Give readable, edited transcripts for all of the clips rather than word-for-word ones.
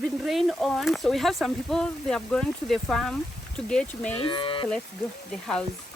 been rained on, so we have some people, they have gone to the farm to get maize. So let's go to the house.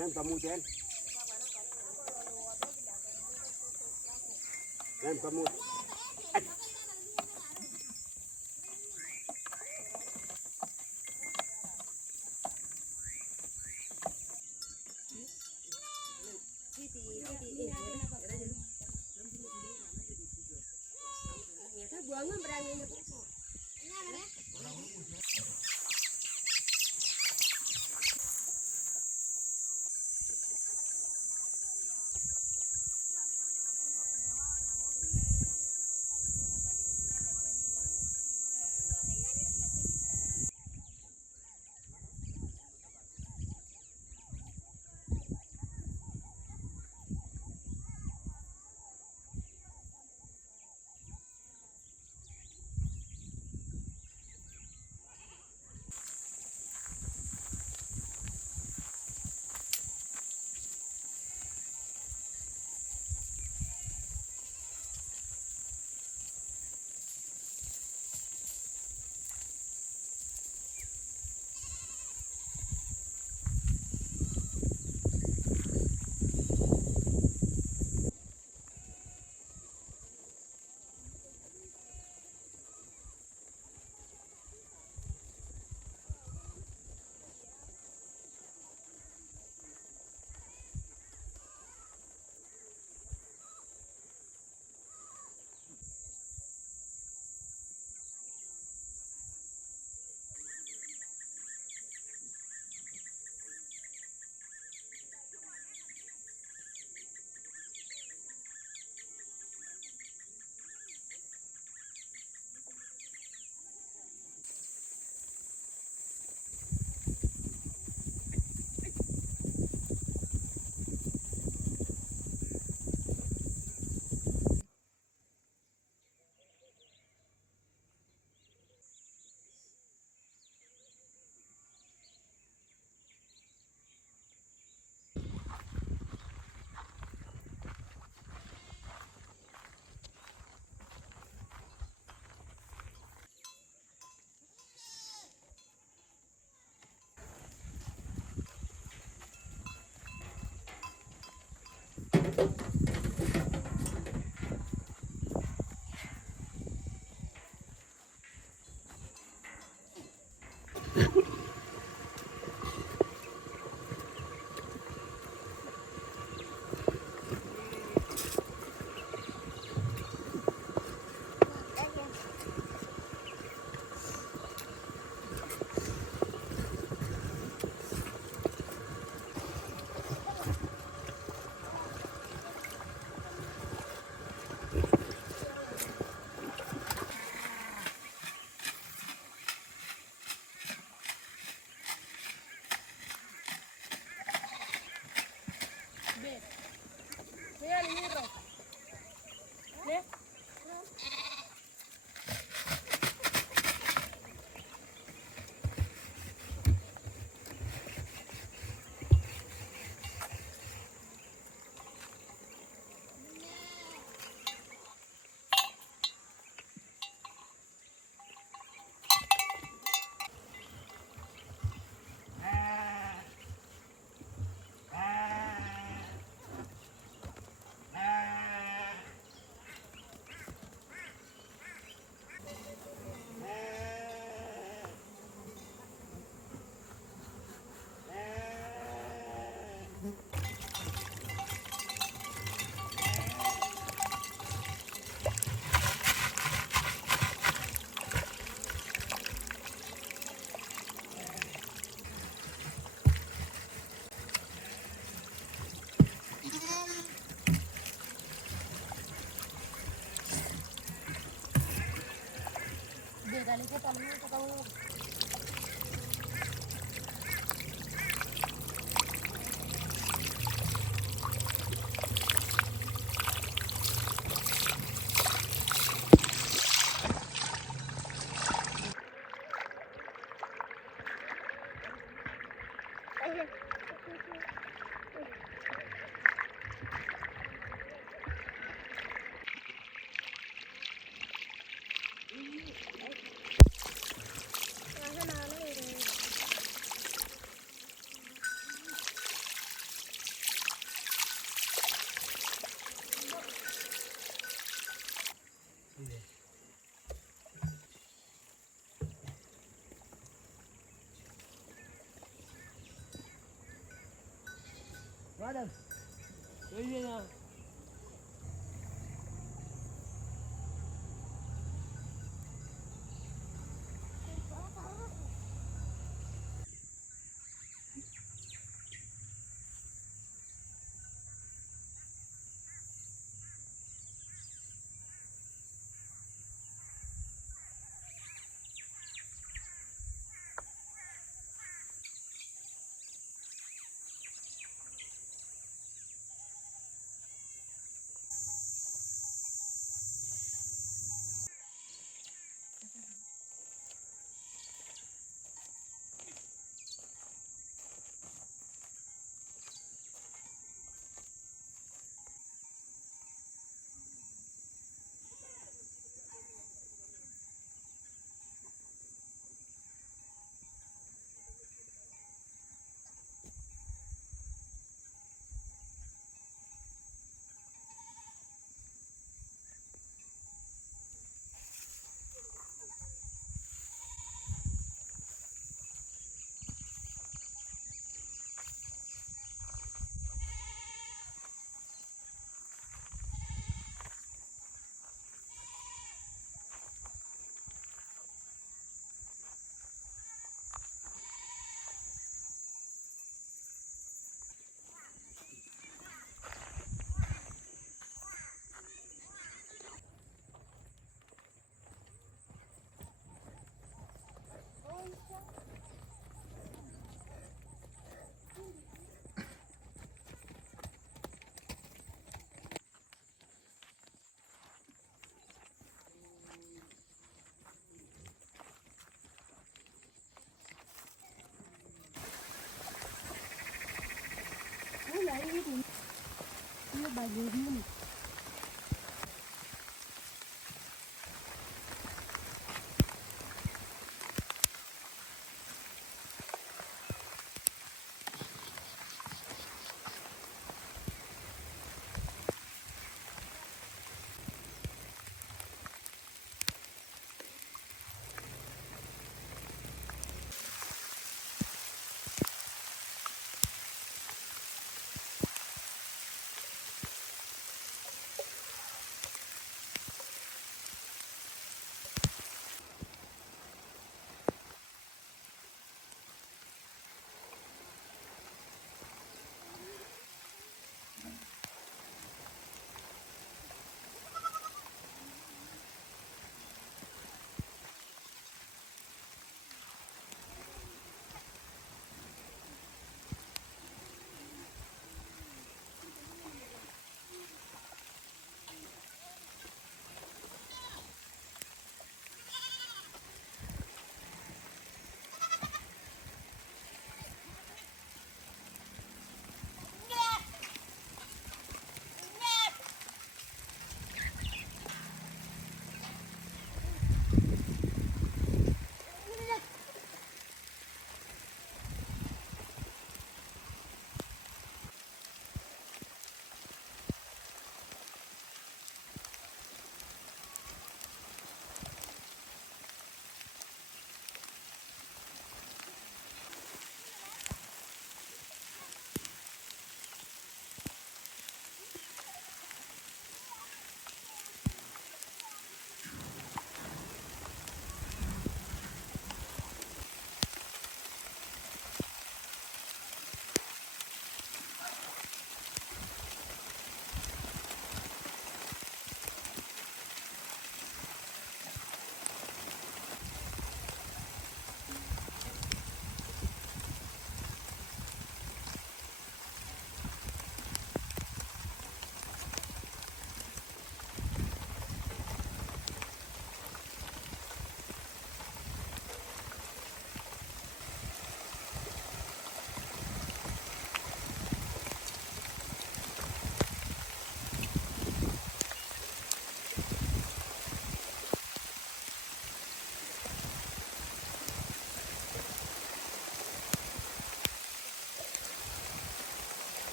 Em cầm mua trên. Em cầm mua. Madam ये ना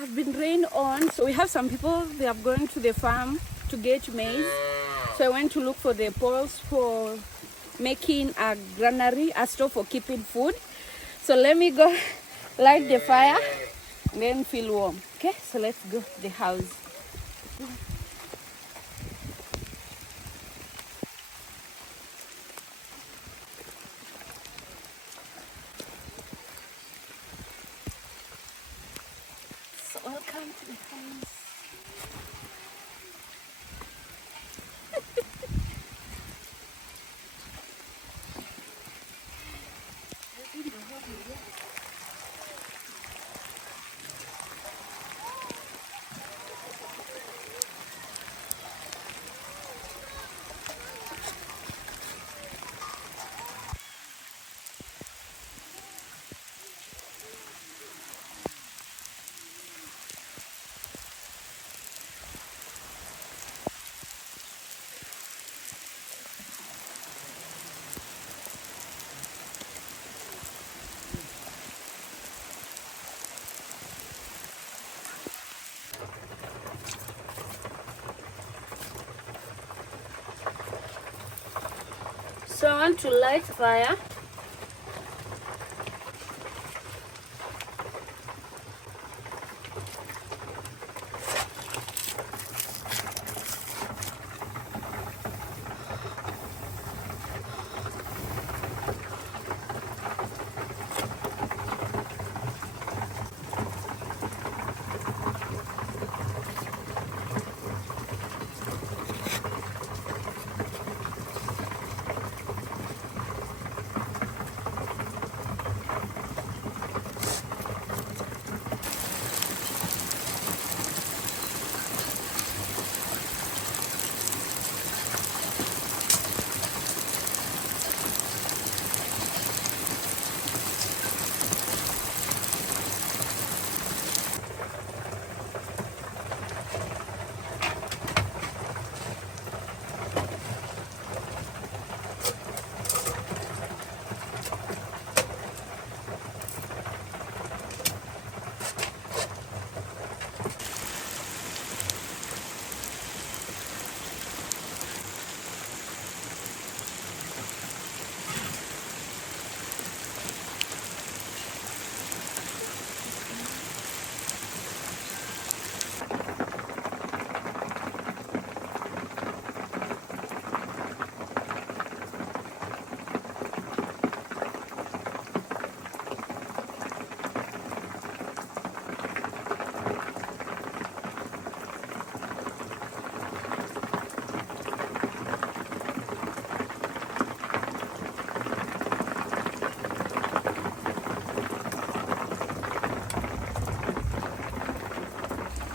Have been rained on, so we have some people, they have gone to the farm to get maize. So I went to look for the poles for making a granary, a store for keeping food. So let me go light the fire and then feel warm. Okay, so let's go to the house. So welcome to the house. So I want to light fire.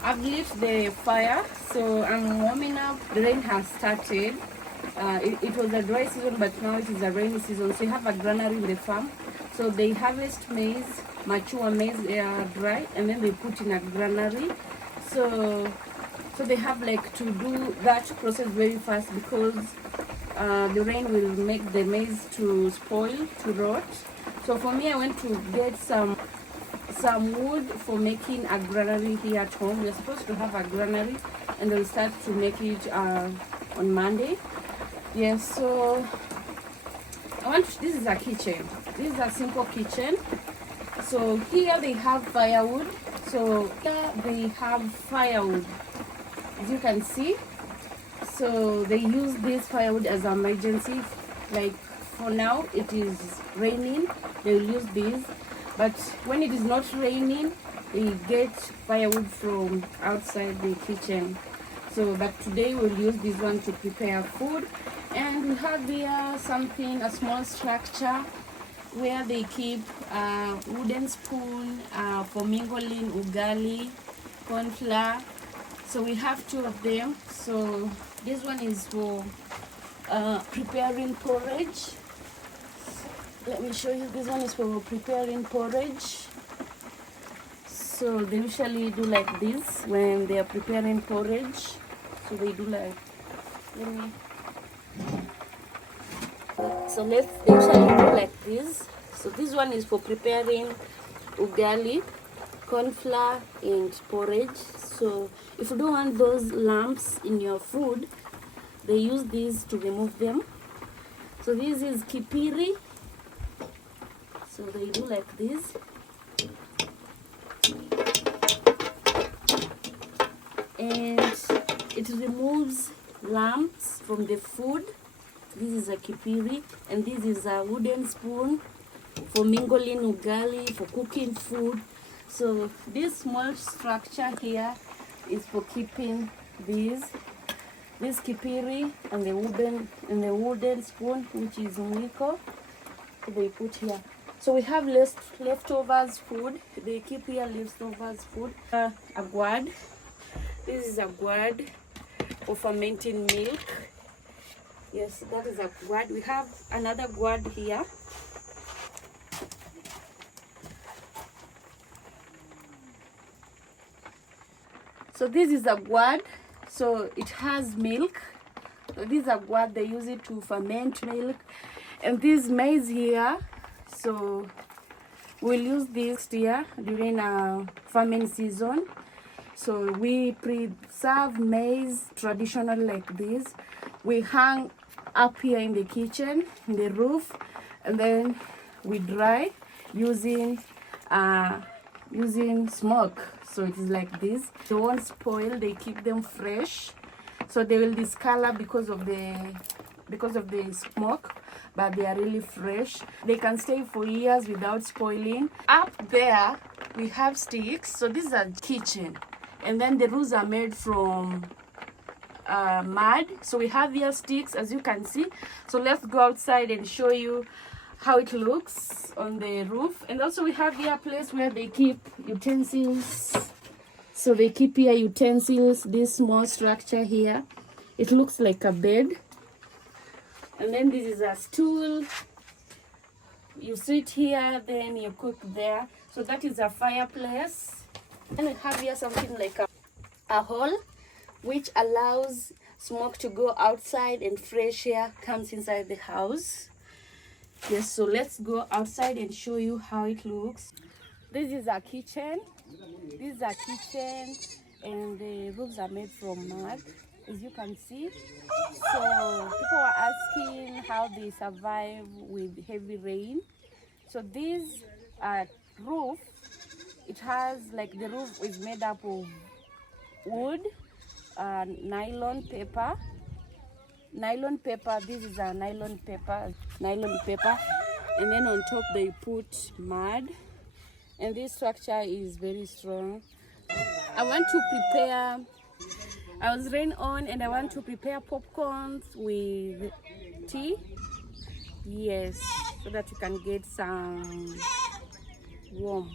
I've lit the fire, so I'm warming up. The rain has started. It was a dry season, but now it is a rainy season. So you have a granary in the farm. So they harvest maize, mature maize, they are dry, and then they put in a granary. So they have like to do that process very fast because the rain will make the maize to spoil, to rot. So for me, I went to get some wood for making a granary here at home. We're supposed to have a granary and they'll start to make it on Monday. Yes, so this is a kitchen. This is a simple kitchen. So here they have firewood. So here they have firewood, as you can see. So they use this firewood as an emergency. Like for now, it is raining, they will use this. But when it is not raining, they get firewood from outside the kitchen. So, but today we'll use this one to prepare food. And we have here something, a small structure where they keep a wooden spoon for mingling ugali, corn flour. So we have two of them. So this one is for preparing porridge. Let me show you. This one is for preparing porridge. So they usually do like this when they are preparing porridge. So they do like, they usually do like this. So this one is for preparing ugali. corn flour and porridge. So if you don't want those lumps in your food, they use these to remove them. So this is kipiri. So they do like this. And it removes lumps from the food. This is a kipiri, and this is a wooden spoon for mingling ugali, for cooking food. So this small structure here is for keeping this kipiri and the wooden spoon, which is mwiko, they put here. So we have leftovers food. They keep here leftovers food. A gourd. This is a gourd for fermenting milk. Yes, that is a gourd. We have another gourd here. So this is a gourd. So it has milk. So this is a gourd. They use it to ferment milk. And this maize here. So we'll use this here during our farming season. So we preserve maize traditional like this. We hang up here in the kitchen, in the roof, and then we dry using smoke. So it is like this. They won't spoil. They keep them fresh. So they will discolor because of the smoke, but they are really fresh. They can stay for years without spoiling. Up there we have sticks. So this is a kitchen, and then the roofs are made from mud. So we have here sticks, as you can see. So let's go outside and show you how it looks on the roof. And also we have here a place where they keep utensils. So they keep here utensils. This small structure here, it looks like a bed. And then this is a stool. You sit here, then you cook there. So that is a fireplace. And we have here something like a hole, which allows smoke to go outside and fresh air comes inside the house. Yes, so let's go outside and show you how it looks. This is our kitchen. This is our kitchen, and the roofs are made from mud, as you can see. So people are asking how they survive with heavy rain. So this roof, it has, like, the roof is made up of wood, nylon paper. This is a nylon paper, and then on top they put mud, and this structure is very strong. I was rain on, and I want to prepare popcorns with tea. Yes, so that you can get some warm.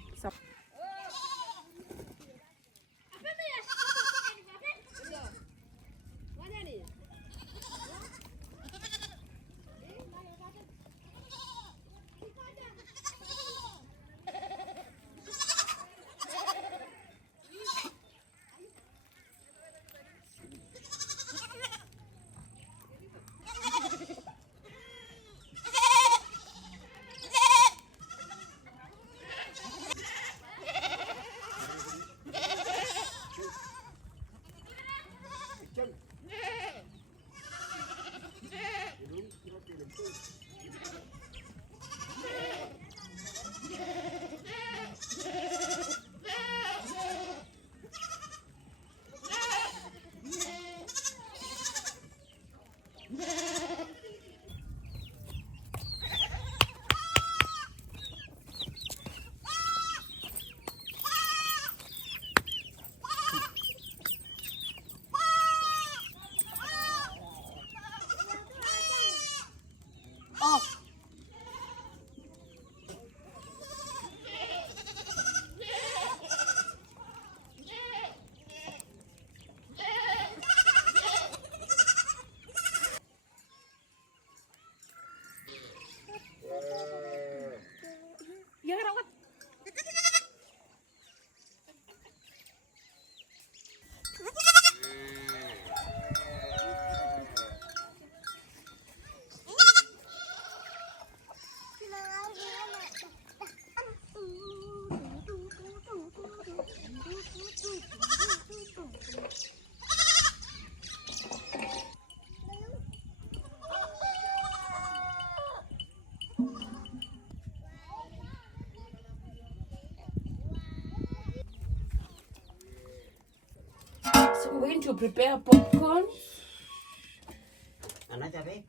We're going to prepare popcorn. Another bag.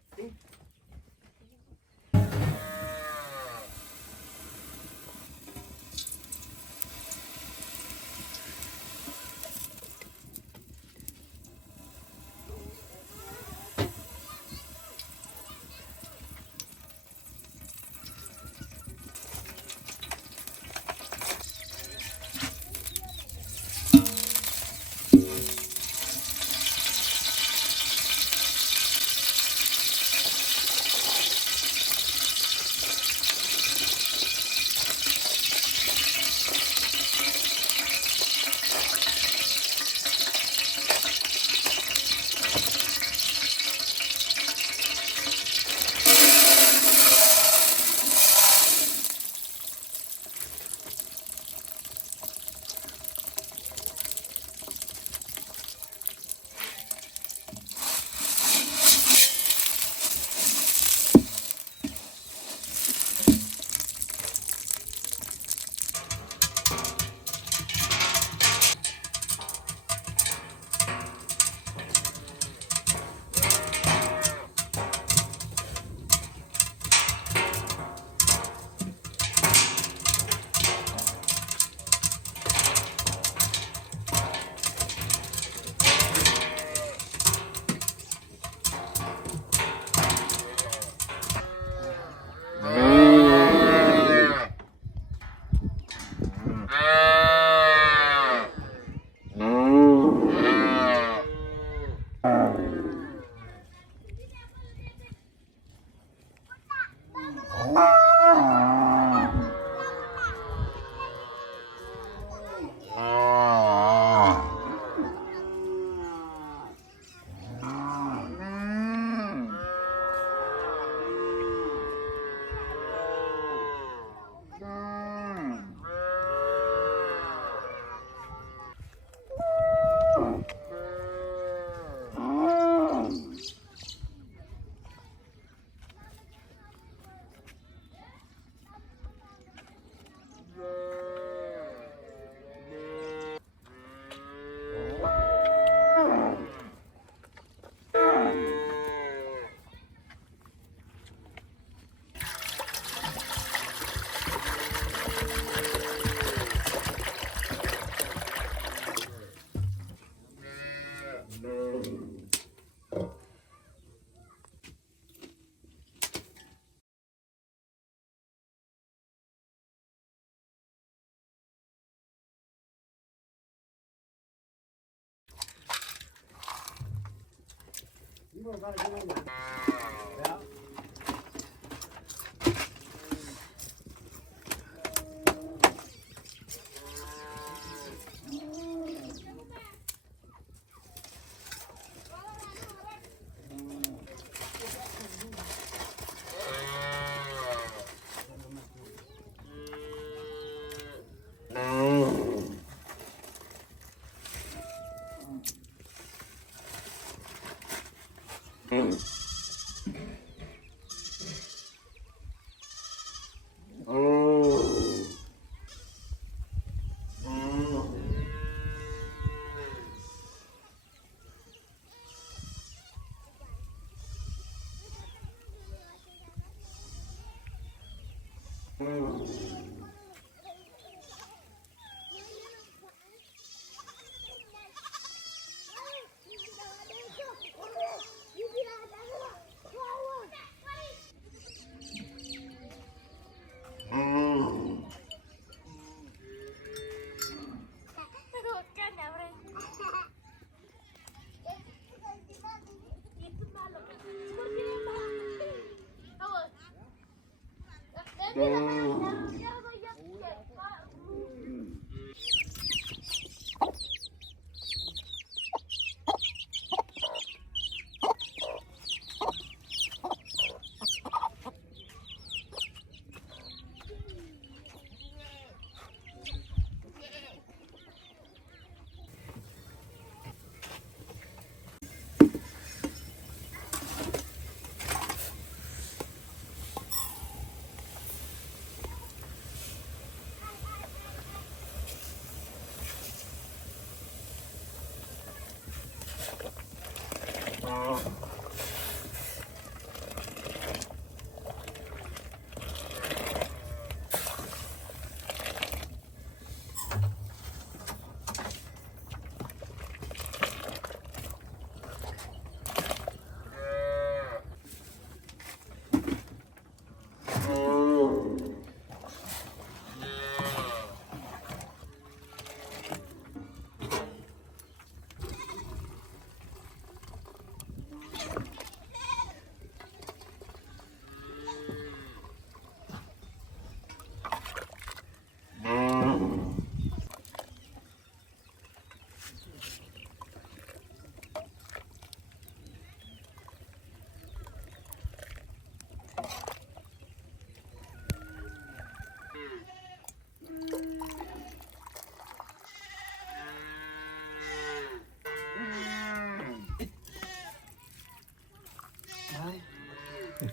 Mm.